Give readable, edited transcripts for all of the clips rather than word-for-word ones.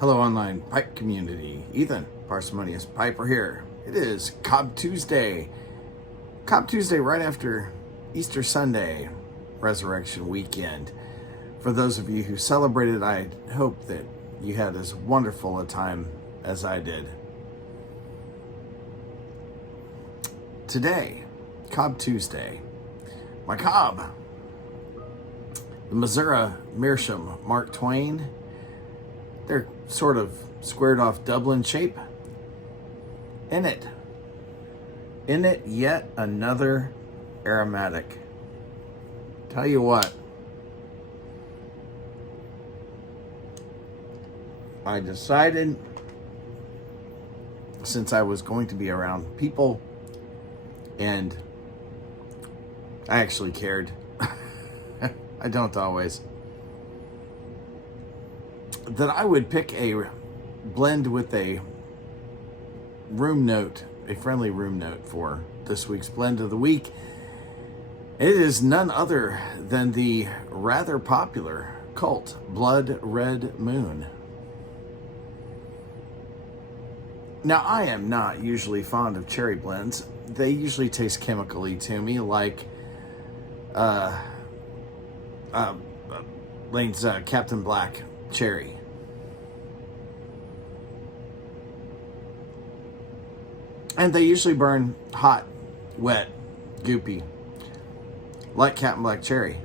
Hello, online pipe community. Ethan, Parsimonious Piper here. It is Cobb Tuesday. Cobb Tuesday right after Easter Sunday, Resurrection Weekend. For those of you who celebrated, I hope that you had as wonderful a time as I did. Today, Cobb Tuesday, my Cobb, the Missouri Meerschaum Mark Twain. They're sort of squared off Dublin shape. In it, yet another aromatic. Tell you what, I decided, since I was going to be around people, and I actually cared. I don't always. That I would pick a blend with a room note, a friendly room note for this week's blend of the week. It is none other than the rather popular cult Blood Red Moon. Now, I am not usually fond of cherry blends. They usually taste chemically to me, like Lane's Captain Black Cherry. And they usually burn hot, wet, goopy, like Captain Black Cherry.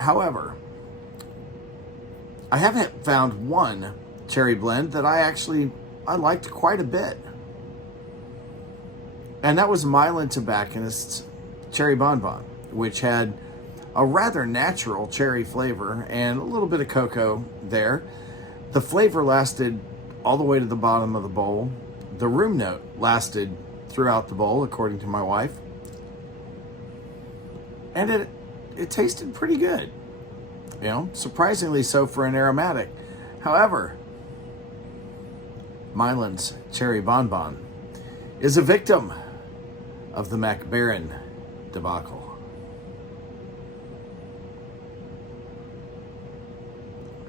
However, I haven't found one cherry blend that I liked quite a bit. And that was Milan Tobacconist's Cherry Bonbon, which had a rather natural cherry flavor and a little bit of cocoa there. The flavor lasted all the way to the bottom of the bowl. The room note lasted throughout the bowl, according to my wife. And it tasted pretty good. You know, surprisingly so for an aromatic. However, Milan's Cherry Bonbon is a victim of the MacBaron debacle.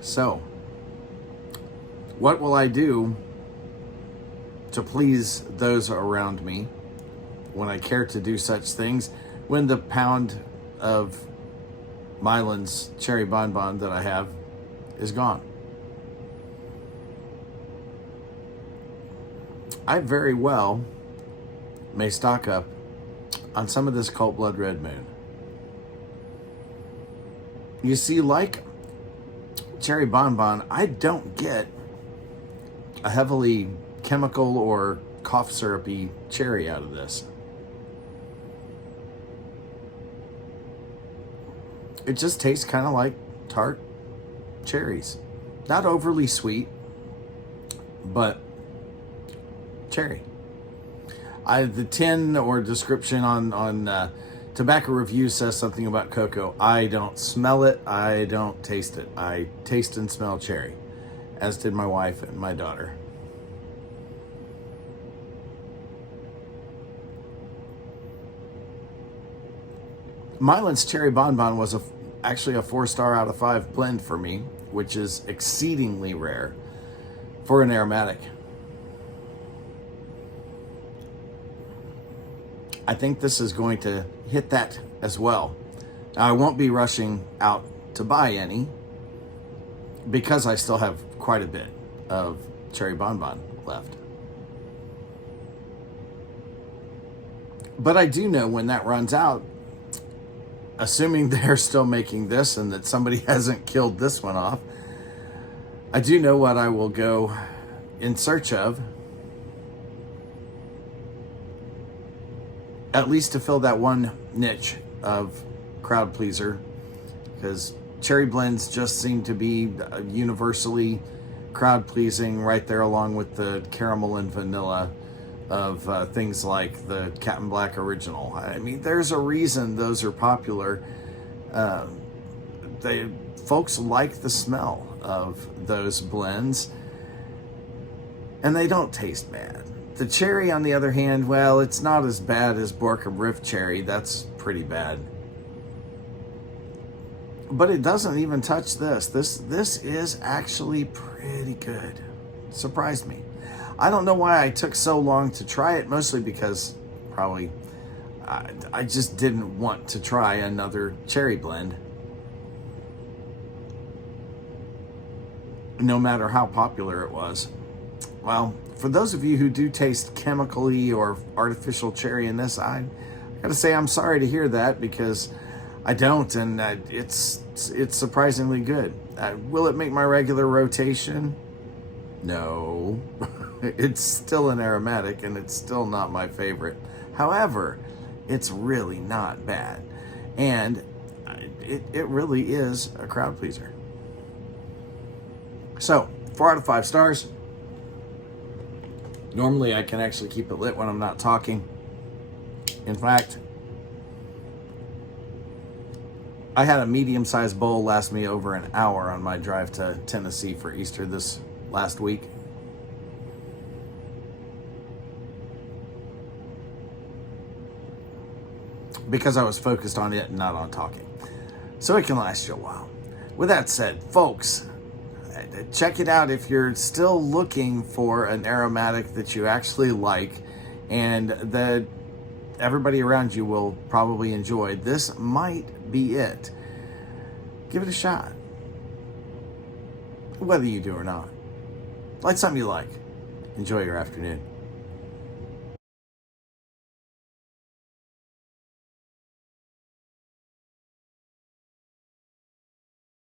So, what will I do to please those around me when I care to do such things when the pound of Milan's Cherry Bonbon that I have is gone? I very well may stock up on some of this cult Blood Red Moon. You see, like Cherry Bonbon, I don't get a heavily chemical or cough syrupy cherry out of this. It just tastes kind of like tart cherries. Not overly sweet, but cherry. The tin or description on Tobacco Review says something about cocoa. I don't smell it. I don't taste it. I taste and smell cherry, as did my wife and my daughter. Milan's Cherry Bonbon was actually a 4-star out of 5 blend for me, which is exceedingly rare for an aromatic. I think this is going to hit that as well. Now, I won't be rushing out to buy any because I still have quite a bit of Cherry Bonbon left. But I do know when that runs out, assuming they're still making this and that somebody hasn't killed this one off, I do know what I will go in search of, at least to fill that one niche of crowd pleaser, because cherry blends just seem to be universally crowd pleasing, right there along with the caramel and vanilla of things like the Captain Black Original. I mean, there's a reason those are popular. Folks like the smell of those blends, and they don't taste bad. The cherry, on the other hand, well, it's not as bad as Borkum Riff cherry. That's pretty bad. but it doesn't even touch this. This is actually pretty good. Surprised me. I don't know why I took so long to try it, mostly because probably I just didn't want to try another cherry blend, no matter how popular it was. Well, for those of you who do taste chemically or artificial cherry in this, I gotta say I'm sorry to hear that, because I don't, and it's surprisingly good. Will it make my regular rotation? No. It's still an aromatic, and it's still not my favorite. However, it's really not bad, and it really is a crowd pleaser. So, 4 out of 5 stars. Normally I can actually keep it lit when I'm not talking. In fact, I had a medium-sized bowl last me over an hour on my drive to Tennessee for Easter this last week. Because I was focused on it and not on talking. So it can last you a while. With that said, folks, check it out if you're still looking for an aromatic that you actually like and that everybody around you will probably enjoy. This might be it. Give it a shot. Whether you do or not. Light something you like. Enjoy your afternoon.